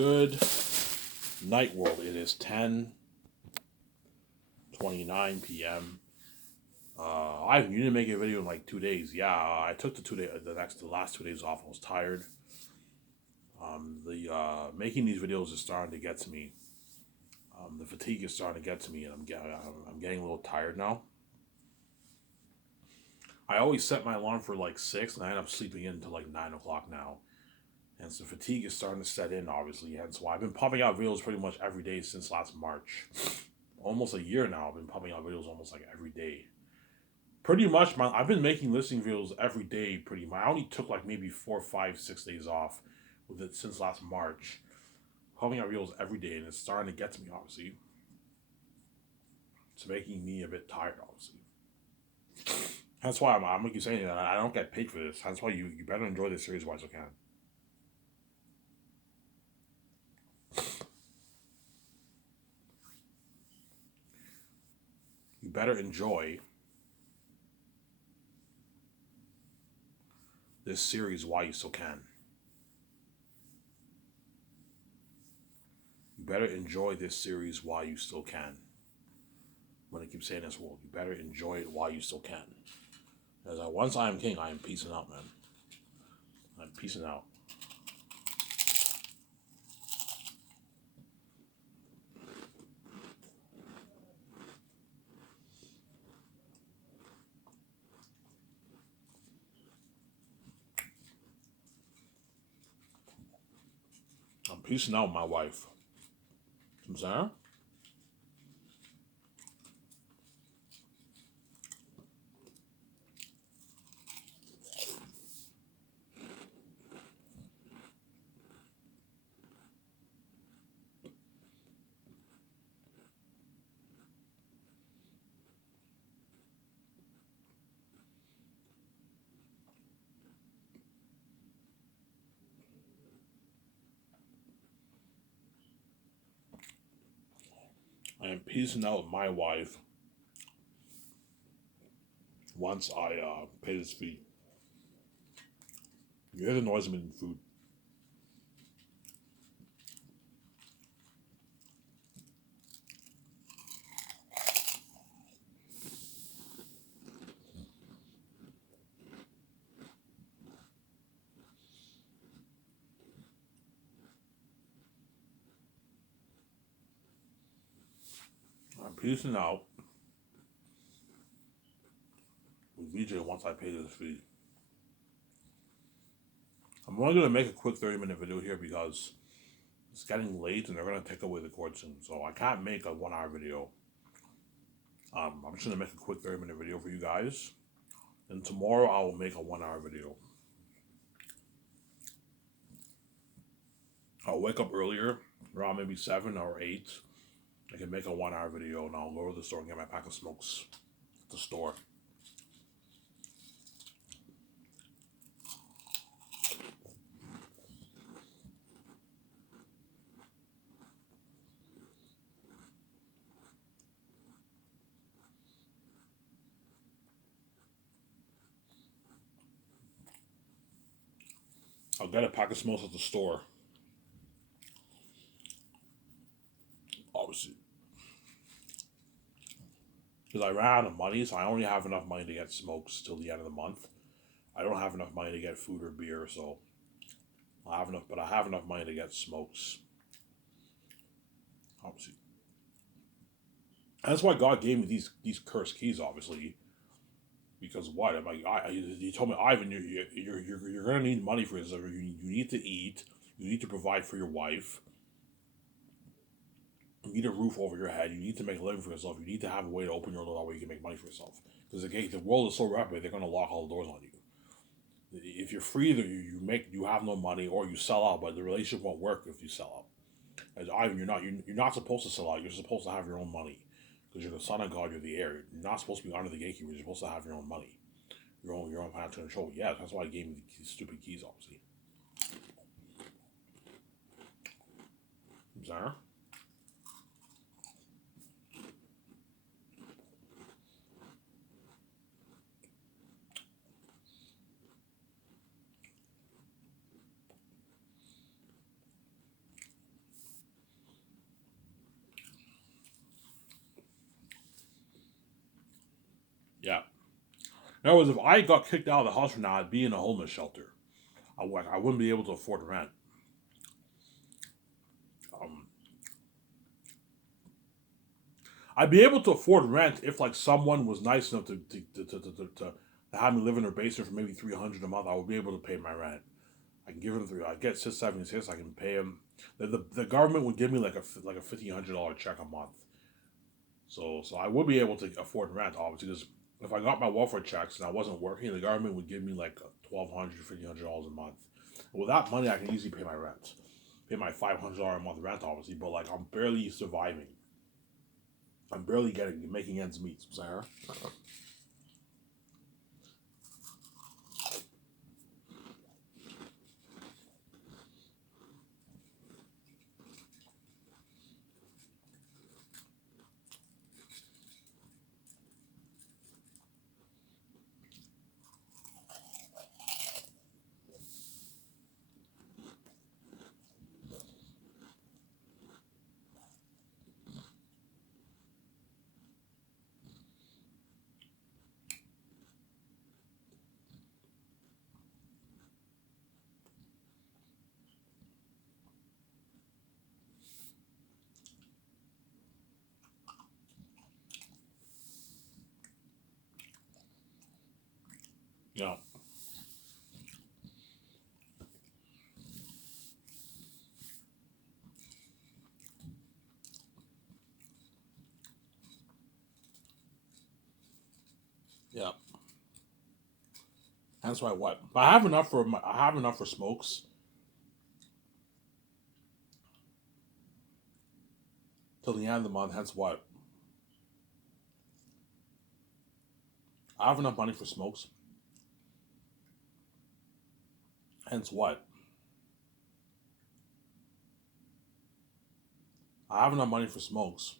Good night, world. It is 10:29 p.m. You didn't make a video in like 2 days. Yeah, I took the last 2 days off. I was tired. The Making these videos is starting to get to me. The fatigue is starting to get to me, and I'm getting a little tired now. I always set my alarm for like 6, and I end up sleeping in until like 9 o'clock now. And so fatigue is starting to set in, obviously. Hence why I've been pumping out videos pretty much every day since last March. Almost a year now. I've been pumping out videos almost like every day. Pretty much, I've been making listing videos every day. Pretty much, I only took like maybe 4, 5, 6 days off with it since last March. Pumping out videos every day, and it's starting to get to me. Obviously, it's making me a bit tired. Obviously, that's why I'm gonna keep saying that I don't get paid for this. That's why you better enjoy this series while you can. You better enjoy this series while you still can. You better enjoy this series while you still can. I'm gonna keep saying this, world. You better enjoy it while you still can. As once I am king, I am peacing out, man. I'm peacing out. I'm peacing out with my wife. I'm saying? I am peacing out with my wife once I pay this fee. You hear the noise I'm eating food. I'm peacing out with VJ once I pay this fee. I'm only going to make a quick 30-minute video here because it's getting late and they're going to take away the cord soon. So I can't make a 1 hour video. I'm just going to make a quick 30-minute video for you guys. And tomorrow I will make a 1 hour video. I'll wake up earlier, around maybe 7 or 8. I can make a 1 hour video and I'll go to the store and get my pack of smokes at the store. I'll get a pack of smokes at the store. Obviously. Because I ran out of money, so I only have enough money to get smokes till the end of the month. I don't have enough money to get food or beer, so I have enough, but I have enough money to get smokes. Obviously. And that's why God gave me these cursed keys, obviously. Because what? I'm like, he told me, Ivan, you're gonna need money for this. You need to eat. You need to provide for your wife. You need a roof over your head. You need to make a living for yourself. You need to have a way to open your door that way you can make money for yourself. Because the world is so rapid, they're gonna lock all the doors on you. If you're free, either you have no money or you sell out, but the relationship won't work if you sell out. As Ivan, you're not supposed to sell out. You're supposed to have your own money because you're the son of God. You're the heir. You're not supposed to be under the gatekeeper. You're supposed to have your own money, your own financial control. Yeah, that's why I gave me these stupid keys, obviously. Zara? Yeah. In other words, if I got kicked out of the house right now, I'd be in a homeless shelter. I wouldn't be able to afford rent. Um, I'd be able to afford rent if like someone was nice enough to have me live in their basement for maybe 300 a month. I would be able to pay my rent. I can give him three. I get 676. I can pay him. The government would give me like a $1,500 check a month. So I would be able to afford rent obviously because if I got my welfare checks and I wasn't working, the government would give me like $1,200, $1,500 a month. And with that money, I can easily pay my rent, pay my $500 a month rent obviously. But like I'm barely surviving. I'm barely making ends meet, Sarah. Yeah, yeah. That's why what? But I have enough for smokes till the end of the month. Hence what? I have enough money for smokes. Hence what? I have enough money for smokes.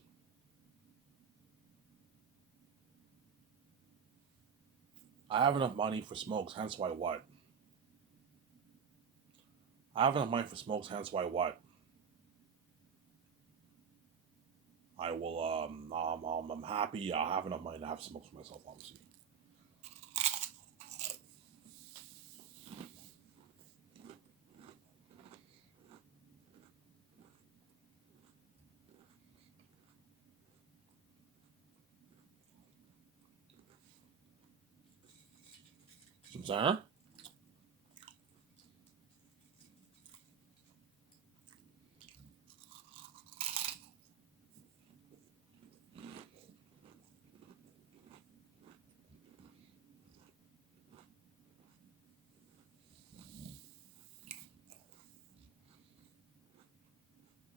I have enough money for smokes. Hence why what? I have enough money for smokes. Hence why what? I will. I'm happy. I have enough money to have smokes for myself. Obviously. Sarah?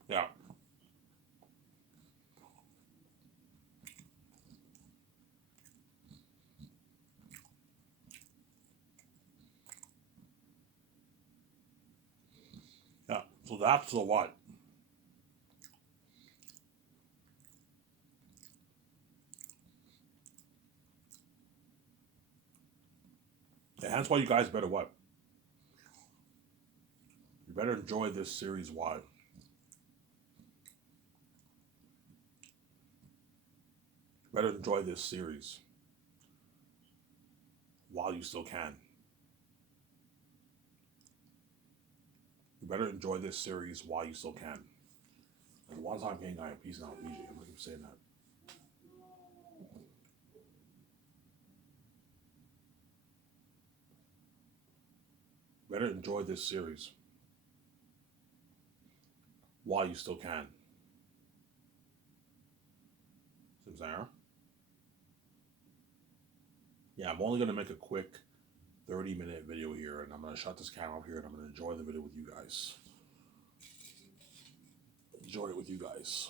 Yeah. Yeah. So that's the what? And hence why you guys better what? You better enjoy this series. Why? You better enjoy this series while you still can. You better enjoy this series while you still can. And one time gang guy, peace out, PG. I'm gonna keep saying that. Better enjoy this series while you still can. Sarah? Yeah, I'm only gonna make a quick 30-minute video here, and I'm gonna shut this camera off here, and I'm gonna enjoy the video with you guys. Enjoy it with you guys.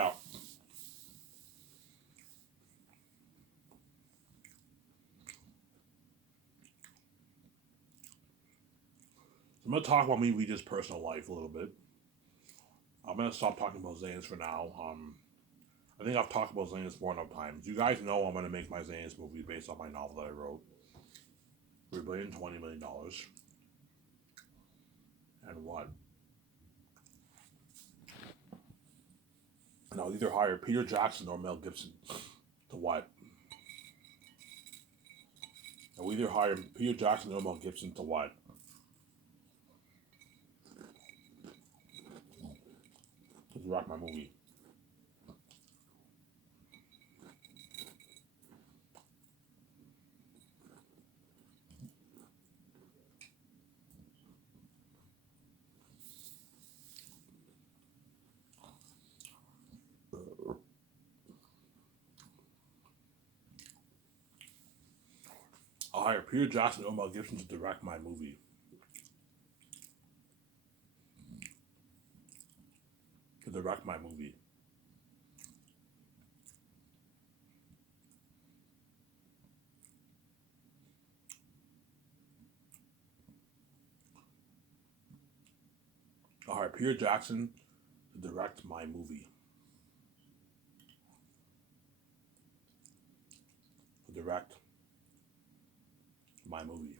Now, I'm gonna talk about me just personal life a little bit. I'm gonna stop talking about Zayn's for now. I think I've talked about Zayn's more enough times. You guys know I'm gonna make my Zayn's movie based on my novel that I wrote. $3,020,000,000. And what? And I'll either hire Peter Jackson or Mel Gibson to what? I'll either hire Peter Jackson or Mel Gibson to what? To direct my movie. I'll hire Peter Jackson or Mel Gibson to direct my movie. To direct my movie. I'll hire Peter Jackson to direct my movie. To direct my movie.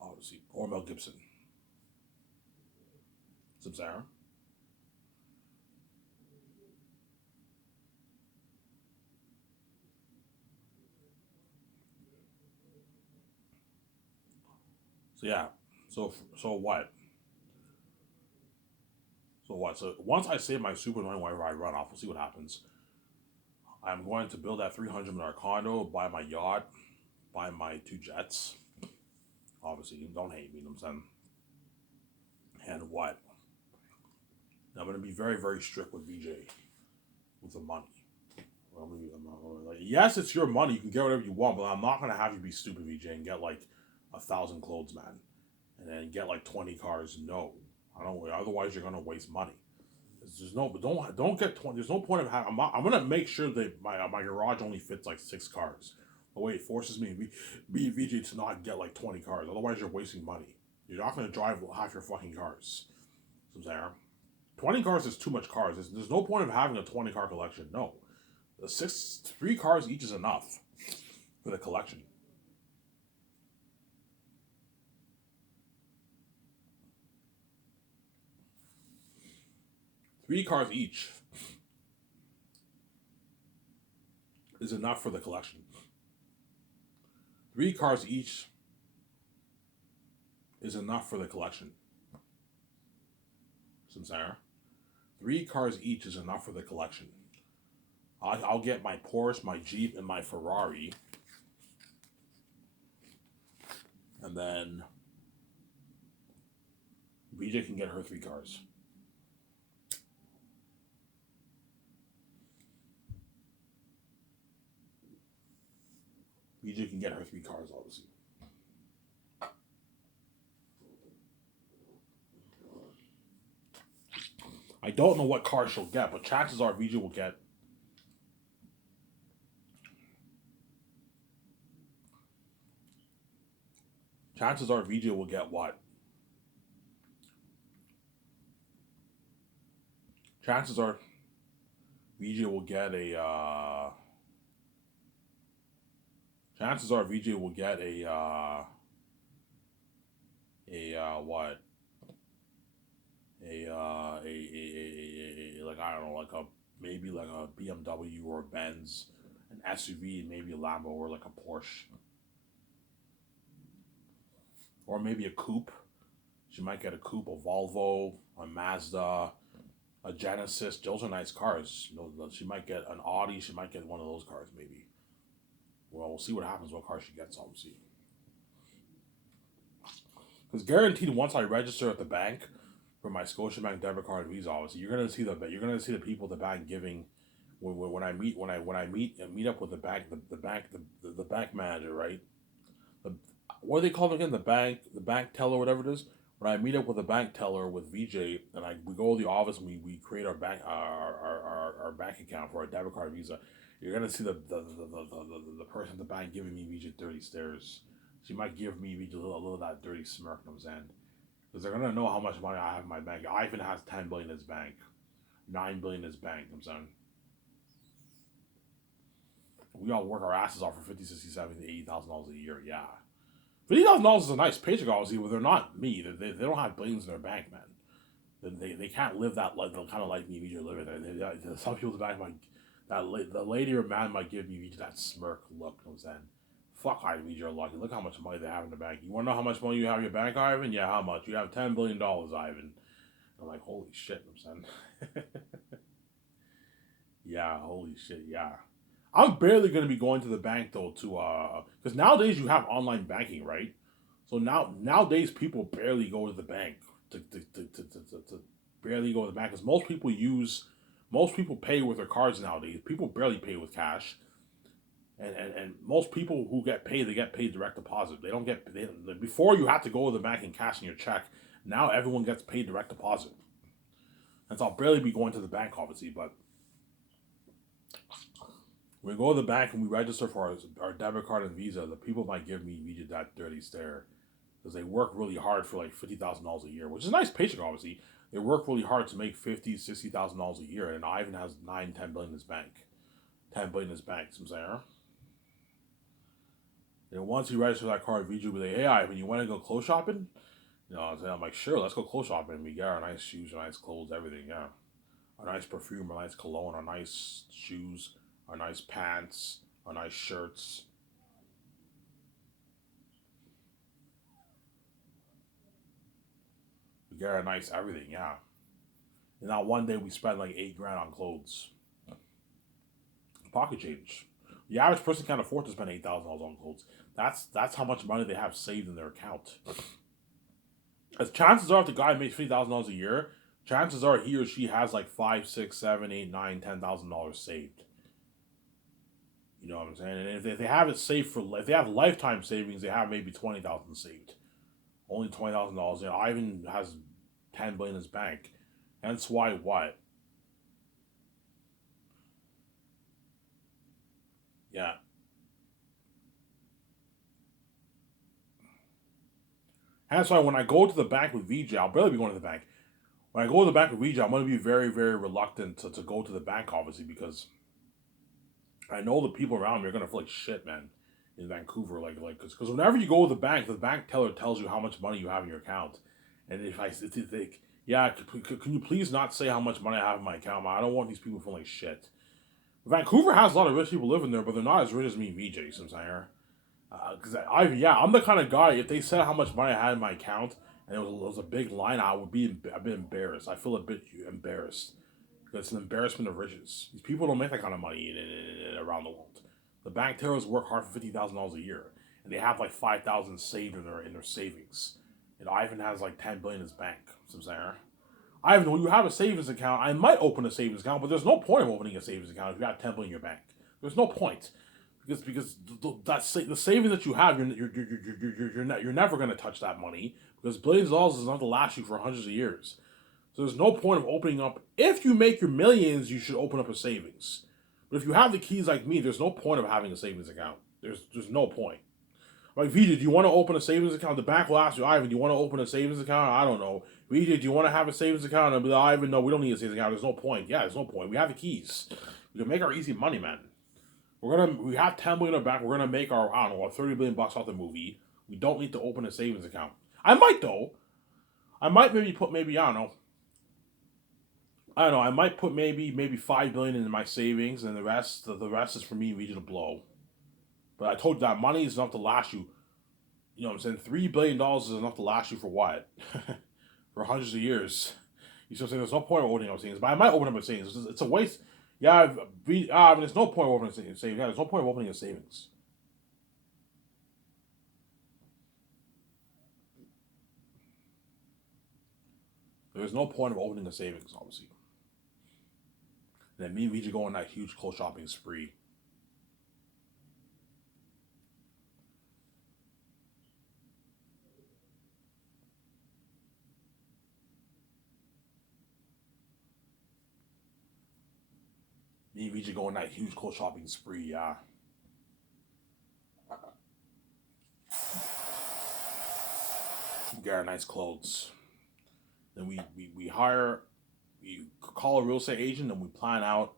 Obviously. Or Mel Gibson. Some Sarah. So yeah. So what? So what? So once I save my super annoying whenever I run off, we'll see what happens. I'm going to build that $300 million condo, buy my yacht, buy my two jets. Obviously, don't hate me, you know what I'm saying? And what? I'm going to be very, very strict with VJ with the money. Like, yes, it's your money. You can get whatever you want, but I'm not going to have you be stupid, VJ, and get like 1,000 clothes, man, and then get like 20 cars. No, I don't. Otherwise, you're going to waste money. There's no, but don't get 20. There's no point of having. I'm gonna make sure that my garage only fits like 6 cars. The way it forces me be VJ to not get like 20 cars. Otherwise, you're wasting money. You're not gonna drive half your fucking cars. So there, 20 cars is too much cars. There's no point of having a 20 car collection. No, the 3 cars each is enough for the collection. 3 cars each is enough for the collection. 3 cars each is enough for the collection. Sincere. 3 cars each is enough for the collection. I'll get my Porsche, my Jeep, and my Ferrari. And then BJ can get her 3 cars. BJ can get her 3 cars, obviously. I don't know what car she'll get, but chances are BJ will get. Chances are VJ will get what? Chances are VJ will get a. Chances are VJ will get what? Like I don't know, like a maybe like a BMW or a Benz, an SUV, maybe a Lambo or like a Porsche, or maybe a coupe. She might get a coupe, a Volvo, a Mazda, a Genesis. Those are nice cars. She might get an Audi. She might get one of those cars, maybe. Well, we'll see what happens. What car she gets, obviously. Because guaranteed, once I register at the bank for my Scotiabank debit card and Visa, obviously, you're gonna see the people at the bank giving. When I meet up with the bank, the bank manager, right? The, what do they call it again? The bank teller, whatever it is. when I meet up with a bank teller with VJ, and we go to the office and we create our our bank account for our debit card Visa, you're gonna see the person at the bank giving me VJ dirty stares. She might give me VJ a little of that dirty smirk. I'm saying, because they're gonna know how much money I have in my bank. Ivan has 10 billion in his bank, 9 billion in his bank. I'm saying, we all work our asses off for 50, 60, 70, $80,000 a year. Yeah. $50,000 is a nice paycheck, obviously, but they're not me. They don't have billions in their bank, man. They can't live that like the kind of life me and live in. Some people in the bank might the lady or man might give me that smirk look. I'm saying, fuck Ivan, you're lucky. Look how much money they have in the bank. You want to know how much money you have in your bank, Ivan? Yeah, how much? You have $10 billion, Ivan. I'm like, holy shit. I'm saying, yeah, holy shit, yeah. I'm barely gonna be going to the bank though to because nowadays you have online banking, right? So nowadays people barely go to the bank to barely go to the bank because most people pay with their cards nowadays. People barely pay with cash, and most people who get paid, they get paid direct deposit. They don't get before you have to go to the bank and cash in your check. Now everyone gets paid direct deposit, and so I'll barely be going to the bank obviously, but when we go to the bank and we register for our debit card and Visa, the people might give me that dirty stare because they work really hard for like $50,000 a year, which is a nice paycheck. Obviously, they work really hard to make $50,000, $60,000 a year, and Ivan has 9, 10 billion in his bank, 10 billion in his bank. So I'm saying, and once he registers that card, Visa will be like, "Hey, Ivan, you want to go clothes shopping?" You know, I'm like, "Sure, let's go clothes shopping." We get our nice shoes, our nice clothes, everything. Yeah, our nice perfume, our nice cologne, our nice shoes, our nice pants, our nice shirts. We get our nice everything, yeah. And now one day we spend like 8 grand on clothes. Pocket change. The average person can't afford to spend $8,000 on clothes. That's how much money they have saved in their account. As chances are, if the guy makes $50,000 a year, chances are he or she has like five, six, seven, eight, nine, $10,000 saved. You know what I'm saying? And if they have it saved if they have lifetime savings, they have maybe 20,000 saved. Only $20,000. You know, Ivan has 10 billion in his bank. Hence why what? Yeah. Hence why when I go to the bank with VJ, I'll barely be going to the bank. When I go to the bank with VJ, I'm going to be very, very reluctant to go to the bank, obviously, because I know the people around me are going to feel like shit, man, in Vancouver. Because whenever you go to the bank teller tells you how much money you have in your account. And if I think, yeah, can you please not say how much money I have in my account? I don't want these people feeling like shit. Vancouver has a lot of rich people living there, but they're not as rich as me and VJ, so I'm saying. Because I'm the kind of guy. If they said how much money I had in my account and it was a big line, I'd be embarrassed. I feel a bit embarrassed because it's an embarrassment of riches. These people don't make that kind of money around the world. The bank tellers work hard for $50,000 a year, and they have like 5,000 saved in their savings. And Ivan has like 10 billion in his bank. So I'm saying, Ivan, when you have a savings account, I might open a savings account, but there's no point of opening a savings account if you have 10 billion in your bank. There's no point because the savings that you have, you're never going to touch that money because billions of dollars is not to last you for hundreds of years. So there's no point of opening up. If you make your millions, you should open up a savings. But if you have the keys like me, there's no point of having a savings account. There's no point. Like Vijay, do you want to open a savings account? The bank will ask you, Ivan, do you want to open a savings account? I don't know. Vijay, do you want to have a savings account? And I'll be like, Ivan, no, we don't need a savings account. There's no point. Yeah, there's no point. We have the keys. We can make our easy money, man. We have 10 billion in our bank. We're gonna make our I don't know 30 billion bucks off the movie. We don't need to open a savings account. I might though. I might maybe put maybe I don't know. I might put maybe 5 billion into my savings, and the rest is for me and Vijay to blow. But I told you that money is enough to last you. You know what I'm saying? $3 billion is enough to last you for what? For hundreds of years. You see what I'm saying? There's no point of opening up savings. But I might open up a savings. It's a waste. Yeah, there's no point of opening a savings. Yeah, there's no point of opening a savings. There's no point of opening a savings, obviously. And then me and VJ go on that huge clothes shopping spree. Me and VJ go on that huge clothes shopping spree, yeah. Get our nice clothes. Then we hire, we call a real estate agent, and we plan out.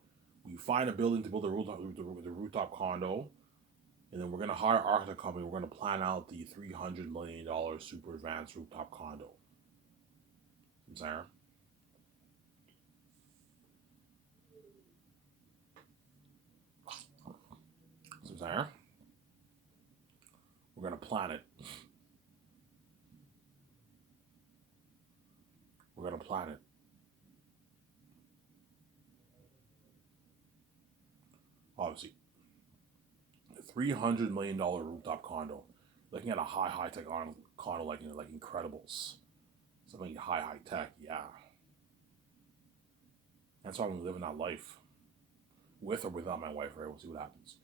We find a building to build the rooftop condo, and then we're gonna hire an architect company. We're gonna plan out the $300 million super advanced rooftop condo. Sarah. Sarah. We're gonna plan it. We're gonna plan it. Obviously, $300 million rooftop condo. Looking at a high tech condo like Incredibles. Something high tech, yeah. That's why I'm living that life, with or without my wife. Right, we'll see what happens.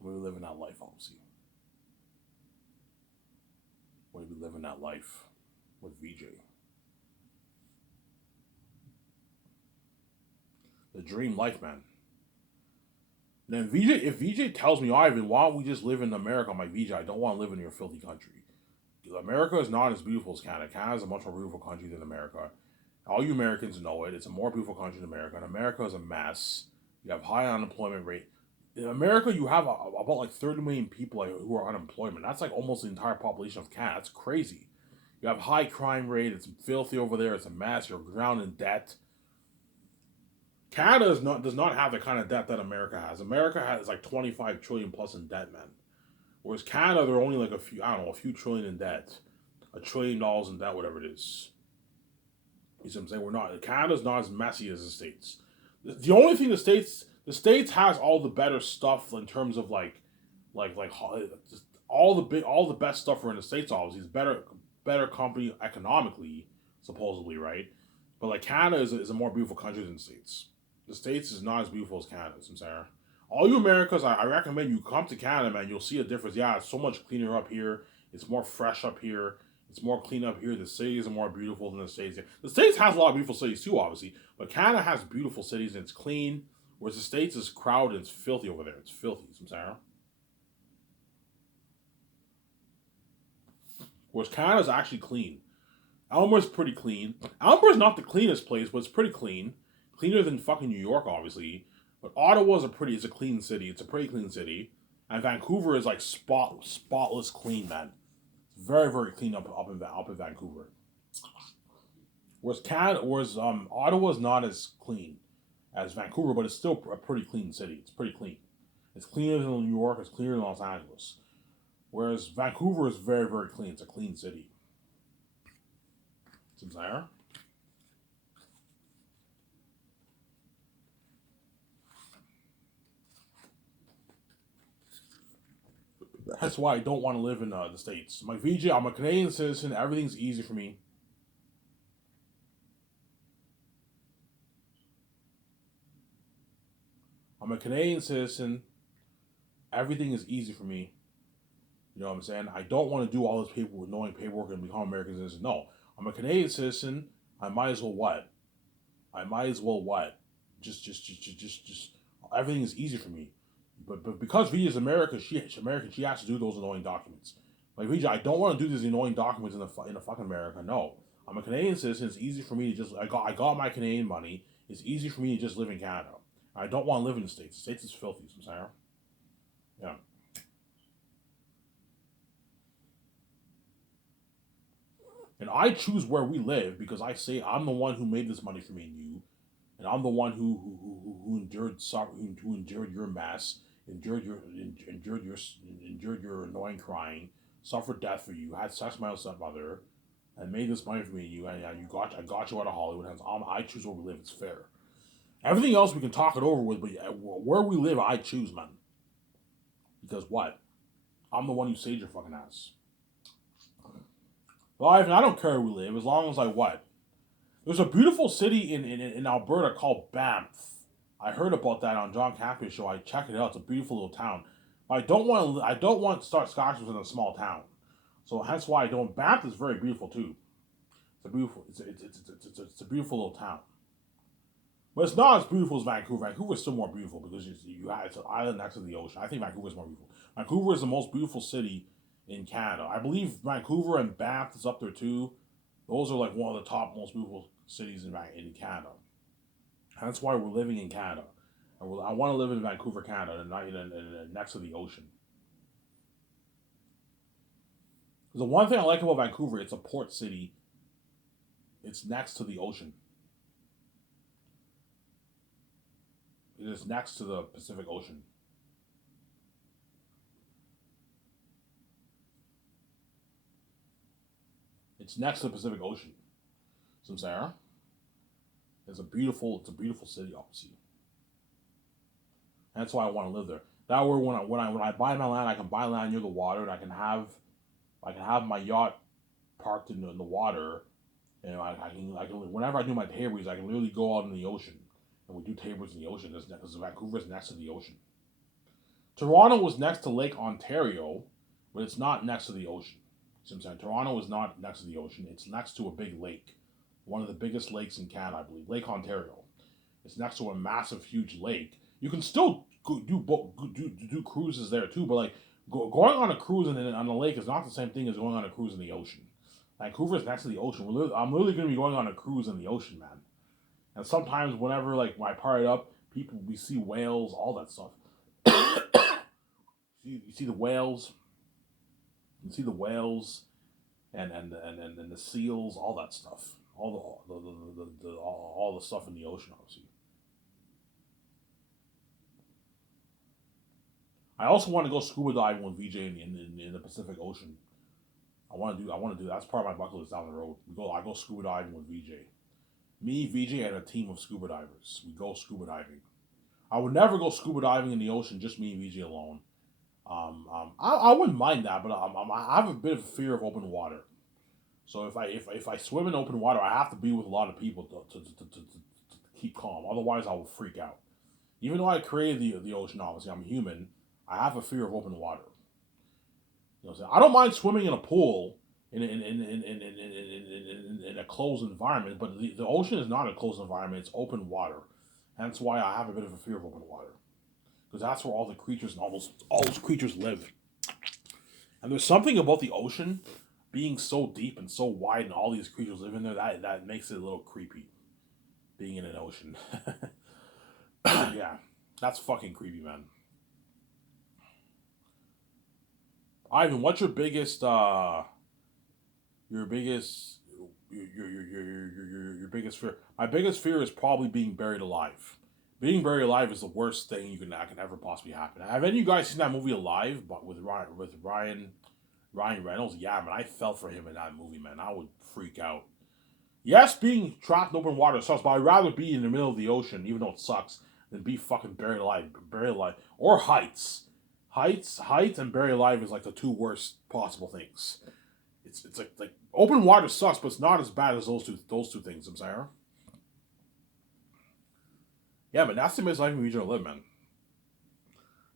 We're living that life, obviously. We'll be living that life with VJ. The dream life, man. Then VJ, if VJ tells me, Ivan, why don't we just live in America? I'm like, VJ, I don't want to live in your filthy country. America is not as beautiful as Canada. Canada is a much more beautiful country than America. All you Americans know it. It's a more beautiful country than America. And America is a mess. You have high unemployment rate. In America, you have about like 30 million people who are unemployment. That's like almost the entire population of Canada. That's crazy. You have high crime rate. It's filthy over there. It's a mess. You're drowned in debt. Canada does not have the kind of debt that America has. America has like 25 trillion plus in debt, man. Whereas Canada, they're only like a few trillion in debt. $1 trillion in debt, whatever it is. You see what I'm saying? Canada's not as messy as the States. The only thing the States has all the better stuff in terms of like all the best stuff are in the States. Obviously, it's better company economically, supposedly, right? But like Canada is a more beautiful country than the States. The States is not as beautiful as Canada. I'm sorry. All you Americans, I recommend you come to Canada, man. You'll see a difference. Yeah, it's so much cleaner up here. It's more fresh up here. It's more clean up here. The cities are more beautiful than the States. The States has a lot of beautiful cities too, obviously. But Canada has beautiful cities and it's clean. Whereas the States is crowded and it's filthy over there. It's filthy, I'm sorry. Whereas Canada's actually clean. Elmer's pretty clean. Elmer's not the cleanest place, but it's pretty clean. Cleaner than fucking New York, obviously. But Ottawa's it's a clean city. It's a pretty clean city. And Vancouver is like spotless clean, man. It's very, very clean up in Vancouver. Whereas Ottawa's not as clean as Vancouver, but it's still a pretty clean city. It's pretty clean. It's cleaner than New York. It's cleaner than Los Angeles. Whereas Vancouver is very, very clean. It's a clean city. Seems there. That's why I don't want to live in the States. My VJ, I'm a Canadian citizen. Everything's easy for me. I'm a Canadian citizen. Everything is easy for me. You know what I'm saying? I don't want to do all this annoying paperwork and become American citizen. No, I'm a Canadian citizen. I might as well what? I might as well what? Just. Everything is easy for me. But because V is American, she's American. She has to do those annoying documents. Like VJ, I don't want to do these annoying documents in a fucking America. No, I'm a Canadian citizen. It's easy for me to just I got my Canadian money. It's easy for me to just live in Canada. I don't want to live in the States. The States is filthy. I'm sorry. Yeah. And I choose where we live because I say I'm the one who made this money for me and you, and I'm the one who endured your mess, endured your annoying crying, suffered death for you, had sex with my own stepmother, and made this money for me and you, and I got you out of Hollywood. And I choose where we live. It's fair. Everything else we can talk it over with, but where we live, I choose, man. Because what? I'm the one who saved your fucking ass. Well, I don't care where we live, as long as I what? There's a beautiful city in Alberta called Banff. I heard about that on John Caffey's show. I checked it out. It's a beautiful little town. But I don't want to start Scotches in a small town. So hence why I don't. Banff is very beautiful too. It's a beautiful. It's a beautiful little town. But it's not as beautiful as Vancouver. Vancouver is still more beautiful because you have it's an island next to the ocean. I think Vancouver is more beautiful. Vancouver is the most beautiful city in Canada. I believe Vancouver and Banff is up there too. Those are like one of the top most beautiful cities in Canada. And that's why we're living in Canada. And I want to live in Vancouver, Canada, and not next to the ocean. The one thing I like about Vancouver, it's a port city. It's next to the ocean. It is next to the Pacific Ocean. It's next to the Pacific Ocean. Samsara. It's a beautiful city, obviously. And that's why I want to live there. That way, when I buy my land, I can buy land near the water, and I can have my yacht parked in the water, and I can whenever I do my tables, I can literally go out in the ocean, and we do tables in the ocean because Vancouver is next to the ocean. Toronto was next to Lake Ontario, but it's not next to the ocean. See what I'm saying? Toronto is not next to the ocean. It's next to a big lake, one of the biggest lakes in Canada, I believe, Lake Ontario. It's next to a massive, huge lake. You can still do cruises there too, but like going on a cruise on the lake is not the same thing as going on a cruise in the ocean. Vancouver is next to the ocean. I'm literally going to be going on a cruise in the ocean, man. And sometimes whenever like when I part up, we see whales, all that stuff. You see the whales. You see the whales and the seals, all that stuff. All the stuff in the ocean, obviously. I also want to go scuba diving with VJ in the Pacific Ocean. I want to do that's part of my bucket list down the road. I go scuba diving with VJ. Me, VJ, and a team of scuba divers. We go scuba diving. I would never go scuba diving in the ocean, just me and VJ alone. I wouldn't mind that, but I have a bit of a fear of open water. So if I swim in open water, I have to be with a lot of people to keep calm. Otherwise, I will freak out. Even though I created the ocean, obviously I'm human. I have a fear of open water. You know what I'm saying? I don't mind swimming in a pool in a closed environment, but the ocean is not a closed environment. It's open water. Hence why I have a bit of a fear of open water. Because that's where all the creatures and almost all those creatures live. And there's something about the ocean being so deep and so wide and all these creatures live in there that makes it a little creepy. Being in an ocean. Yeah. That's fucking creepy, man. Ivan, what's your biggest your biggest fear? My biggest fear is probably being buried alive. Being buried alive is the worst thing that can ever possibly happen. Have any of you guys seen that movie Alive, but with Ryan Reynolds? Yeah, man, I felt for him in that movie, man. I would freak out. Yes, being trapped in open water sucks, but I'd rather be in the middle of the ocean, even though it sucks, than be fucking buried alive, or heights. Heights, and buried alive is like the two worst possible things. It's like open water sucks, but it's not as bad as those two things. I'm sorry. Yeah, but that's the amazing life we're gonna live, man.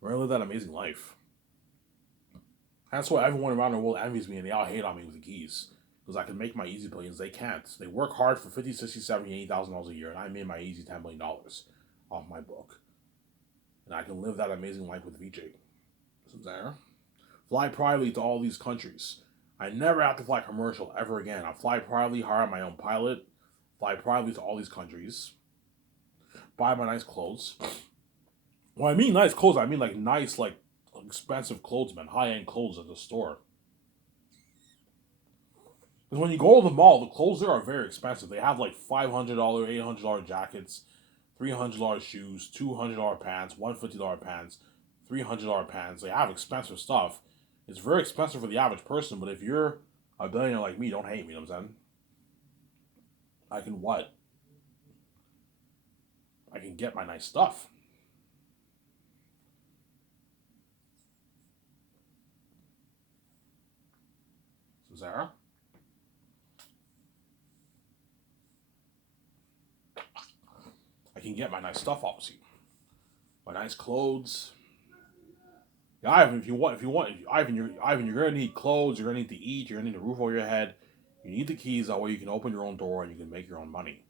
We're gonna live that amazing life. That's why everyone around the world envies me and they all hate on me with the keys. Because I can make my easy billions. They can't. They work hard for 50, 60, 70, $80,000 a year, and I made my easy $10 million off my book. And I can live that amazing life with VJ. There. Fly privately to all these countries. I never have to fly commercial ever again. I fly privately, hire my own pilot, fly privately to all these countries, buy my nice clothes. When I mean nice clothes, I mean like nice, like expensive clothes, man. High-end clothes at the store. Because when you go to the mall, the clothes there are very expensive. They have like $500, $800 jackets, $300 shoes, $200 pants, $150 pants, $300 pants. They have expensive stuff. It's very expensive for the average person, but if you're a billionaire like me, don't hate me, you know what I'm saying? I can what? I can get my nice stuff. So Zara? I can get my nice stuff, obviously. My nice clothes. Yeah, Ivan, Ivan, you're gonna need clothes. You're gonna need to eat. You're gonna need a roof over your head. You need the keys. That way you can open your own door and you can make your own money.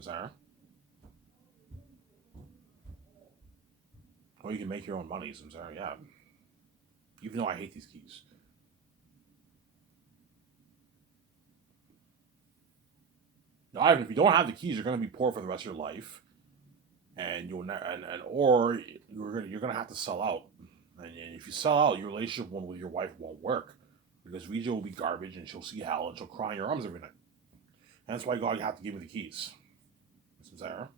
Samsara. Or you can make your own money, Samsara, yeah. Even though I hate these keys. Now, Ivan, if you don't have the keys, you're going to be poor for the rest of your life, and or you're gonna have to sell out. And if you sell out, your relationship with your wife won't work because Rija will be garbage and she'll see hell and she'll cry in your arms every night. And that's why God, you have to give me the keys. Samsara.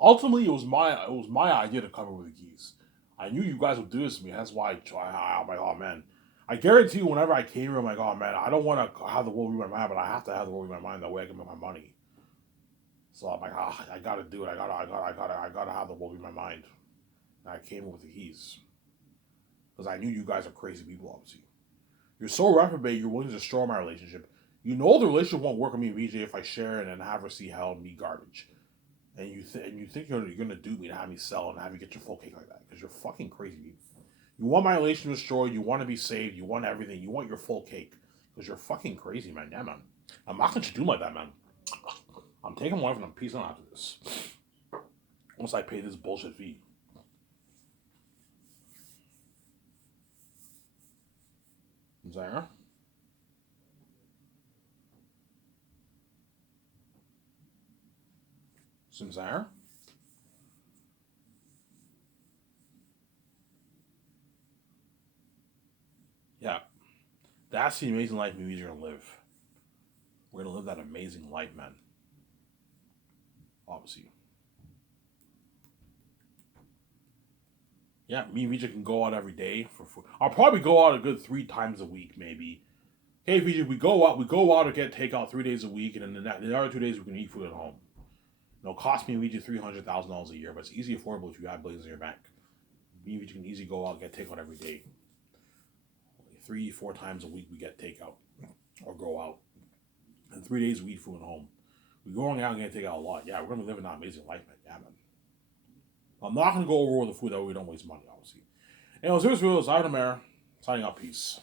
Ultimately, it was my idea to come in with the keys. I knew you guys would do this to me. That's why I'm like, oh man. I guarantee you, whenever I came here, I'm like, oh man, I don't want to have the world be my mind, but I have to have the world be my mind. That way I can make my money. So I'm like, I gotta do it. I gotta have the world be my mind. And I came in with the keys because I knew you guys are crazy people. Obviously, you're so reprobate. You're willing to destroy my relationship. You know the relationship won't work with me and VJ if I share it and have her see hell and me garbage. And you think you're gonna do me to have me sell and have you get your full cake like that because you're fucking crazy. You want my relationship destroyed. You want to be saved. You want everything. You want your full cake because you're fucking crazy, man. Yeah, man. I'm not gonna do like that, man. I'm taking one and I'm peacing out after this. Once I pay this bullshit fee. Samsara? Samsara? Yeah. That's the amazing life movies are gonna live. We're gonna live that amazing life, man. Obviously. Yeah, me and Vijay can go out every day for food. I'll probably go out a good 3 times a week, maybe. Hey, Vijay, we go out to get takeout 3 days a week, and then the other 2 days we can eat food at home. It'll cost me and Vijay $300,000 a year, but it's easy affordable if you have billions in your bank. Me and Vijay can easily go out and get takeout every day. 3, 4 times a week we get takeout or go out, and 3 days we eat food at home. We going out and get takeout a lot. Yeah, we're gonna be living that amazing life, man. Yeah, man. I'm not gonna go over all the food that way we don't waste money, obviously. Anyways, here's Will, Ivan Amara, signing out. Peace.